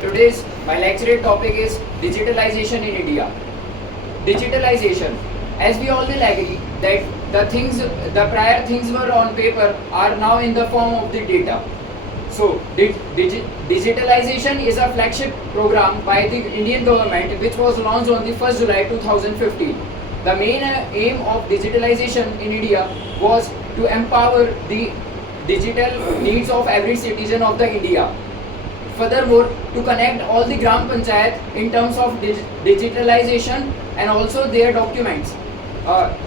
Today's my lecture topic is digitalization in India. Digitalization, as we all will agree that the prior things were on paper are now in the form of the data. So digitalization is a flagship program by the Indian government which was launched on the 1st July 2015. The main aim of digitalization in India was to empower the digital needs of every citizen of the India. Furthermore, to connect all the Gram Panchayat in terms of digitalization and also their documents.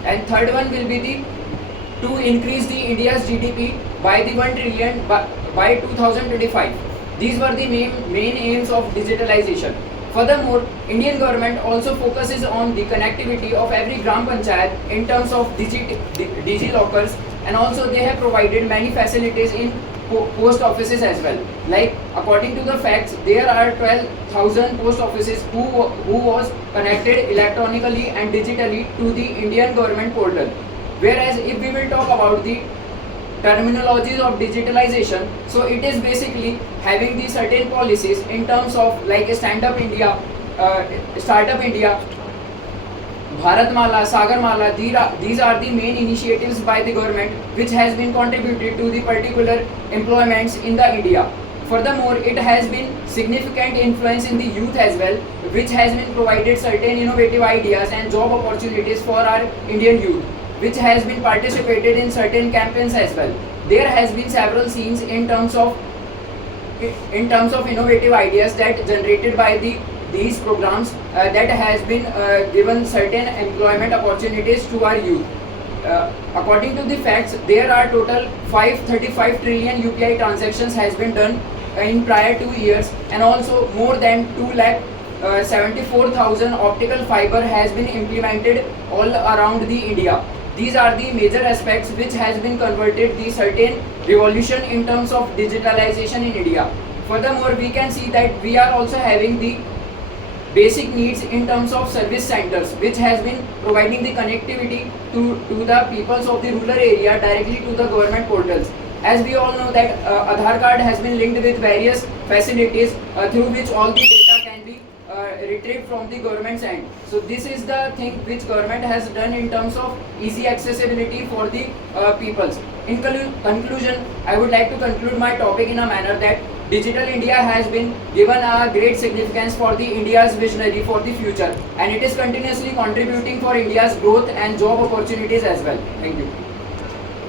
And third one will be to increase the India's GDP by the 1 trillion by 2025. These were the main aims of digitalization. Furthermore, Indian government also focuses on the connectivity of every Gram Panchayat in terms of digi-lockers, and also they have provided many facilities in post offices as well. Like according to the facts, there are 12,000 post offices who was connected electronically and digitally to the Indian government portal. Whereas if we will talk about the terminologies of digitalization, so it is basically having the certain policies in terms of like Stand-up India, Startup India, Bharatmala, Sagarmala. These are the main initiatives by the government which has been contributed to the particular employments in the India. Furthermore, it has been significant influence in the youth as well, which has been provided certain innovative ideas and job opportunities for our Indian youth, which has been participated in certain campaigns as well. There has been several scenes in terms of innovative ideas that generated by these programs that has been given certain employment opportunities to our youth. According to the facts, there are total 535 trillion UPI transactions has been done in prior 2 years, and also more than 2,74,000 optical fiber has been implemented all around the India. These are the major aspects which has been converted the certain revolution in terms of digitalization in India. Furthermore, we can see that we are also having the basic needs in terms of service centers, which has been providing the connectivity to the peoples of the rural area directly to the government portals. As we all know that Aadhaar card has been linked with various facilities through which all the data can be retrieved from the government's end. So this is the thing which government has done in terms of easy accessibility for the peoples. In conclusion, I would like to conclude my topic in a manner that Digital India has been given a great significance for the India's visionary for the future, and it is continuously contributing for India's growth and job opportunities as well. Thank you.